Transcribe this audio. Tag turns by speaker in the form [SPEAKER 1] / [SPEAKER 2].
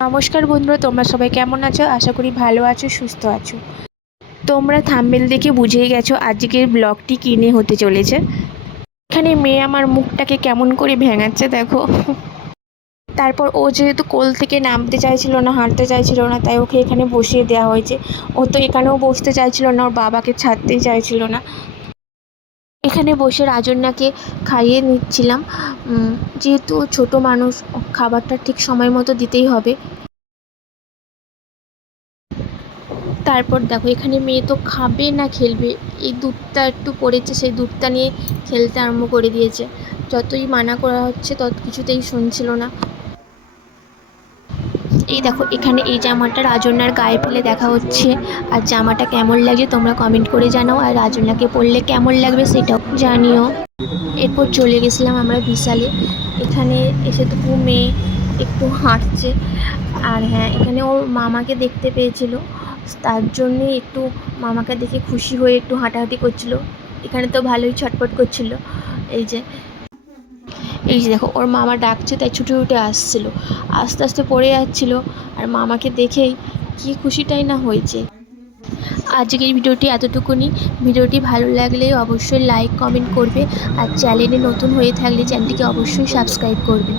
[SPEAKER 1] নমস্কার বন্ধুরা, তোমরা সবাই কেমন আছো? আশা করি ভালো আছো, সুস্থ আছো। তোমরা থাম্বেল দেখে বুঝেই গেছো আজকের ব্লগটি কিনে হতে চলেছে। এখানে মেয়ে আমার মুখটাকে কেমন করে ভেঙাচ্ছে দেখো। তারপর ও যেহেতু কোল থেকে নামতে চাইছিল না, হাঁটতে চাইছিল না, তাই ওকে এখানে বসিয়ে দেওয়া হয়েছে। ও তো এখানেও বসতে চাইছিল না, ওর বাবাকে ছাড়তেই চাইছিল না। এখানে বসে রাজন্যাকে খাইয়ে নিচ্ছিলাম। যেহেতু ছোটো মানুষ, খাবারটা ঠিক সময় মতো দিতেই হবে। তারপর দেখো, এখানে মেয়ে তো খাবে না, খেলবে। এই দুধটা একটু পড়েছে, সেই দুধটা নিয়ে খেলতে আরম্ভ করে দিয়েছে। যতই মানা করা হচ্ছে, তত কিছুতেই শুনছিল না। এই দেখো, এখানে এই জামাটা রাজন্যার গায়ে ফেলে দেখা হচ্ছে। আর জামাটা কেমন লাগছে তোমরা কমেন্ট করে জানাও। আর রাজন্যাকে পরলে কেমন লাগবে সেটাও জানিও। এরপর চলে গেছিলাম আমরা বিশালে। এখানে এসে তো মেয়ে একটু হাঁটছে আর হ্যাঁ এখানে ওর মামাকে দেখতে পেয়েছিল। তার জন্যে একটু মামাকে দেখে খুশি হয়ে একটু হাঁটাহাঁটি করছিল। এখানে তো ভালোই ছটপট করছিল। এই যে এই যে দেখো, ওর মামা ডাকছে, তাই ছুটে উঠে আসছিল। আস্তে আস্তে পড়ে যাচ্ছিল, আর মামাকে দেখেই কি খুশিটাই না হয়েছে। আজকের ভিডিওটি এতটুকুনি। ভিডিওটি ভালো লাগলে অবশ্যই লাইক কমেন্ট করবে, আর চ্যানেলে নতুন হয়ে থাকলে চ্যানেলটিকে অবশ্যই সাবস্ক্রাইব করবে।